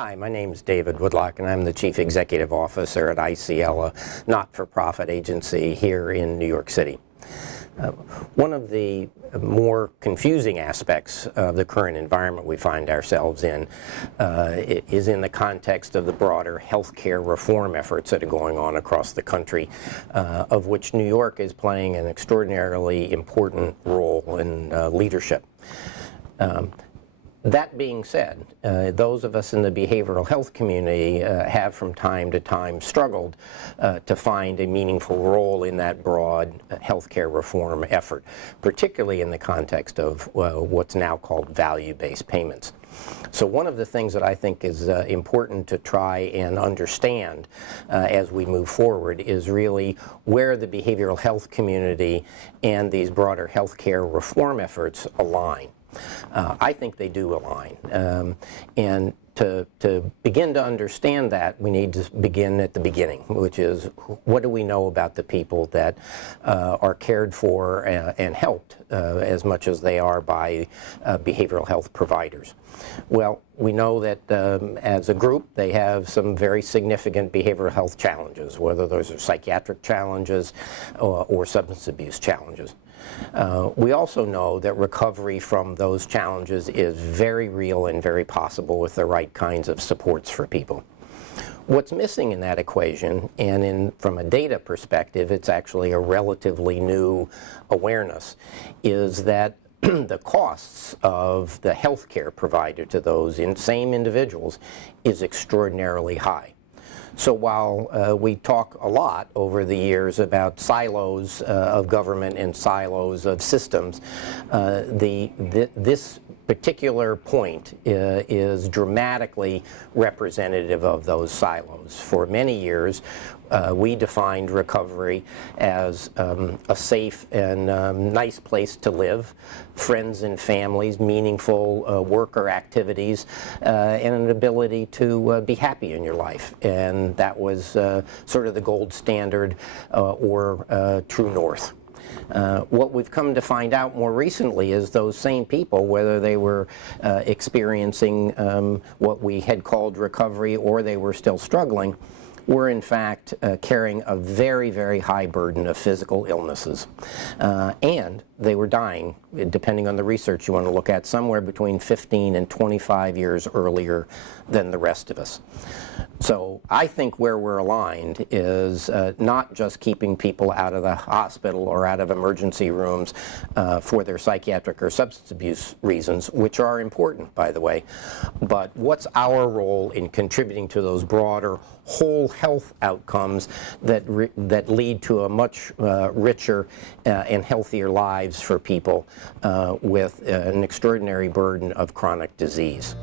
Hi, my name is David Woodlock, and I'm the Chief Executive Officer at ICL, a not-for-profit agency here in New York City. One of the more confusing aspects of the current environment we find ourselves in is in the context of the broader healthcare reform efforts that are going on across the country, of which New York is playing an extraordinarily important role in leadership. That being said, those of us in the behavioral health community have from time to time struggled to find a meaningful role in that broad healthcare reform effort, particularly in the context of what's now called value-based payments. So one of the things that I think is important to try and understand as we move forward is really where the behavioral health community and these broader healthcare reform efforts align. I think they do align, and to begin to understand that, we need to begin at the beginning, which is what do we know about the people that are cared for and helped as much as they are by behavioral health providers. Well, we know that as a group they have some very significant behavioral health challenges, whether those are psychiatric challenges or substance abuse challenges. We also know that recovery from those challenges is very real and very possible with the right kinds of supports for people. What's missing in that equation, and from a data perspective, it's actually a relatively new awareness, is that the costs of the health care provided to those same individuals is extraordinarily high. So while we talk a lot over the years about silos of government and silos of systems, this particular point is dramatically representative of those silos. For many years, we defined recovery as a safe and nice place to live, friends and families, meaningful work or activities, and an ability to be happy in your life. And that was sort of the gold standard or true north. What we've come to find out more recently is those same people, whether they were experiencing what we had called recovery or they were still struggling, were in fact carrying a very, very high burden of physical illnesses. And they were dying, depending on the research you want to look at, somewhere between 15 and 25 years earlier than the rest of us. So I think where we're aligned is not just keeping people out of the hospital or out of emergency rooms for their psychiatric or substance abuse reasons, which are important, by the way, but what's our role in contributing to those broader whole health outcomes that lead to a much richer and healthier lives for people with an extraordinary burden of chronic disease.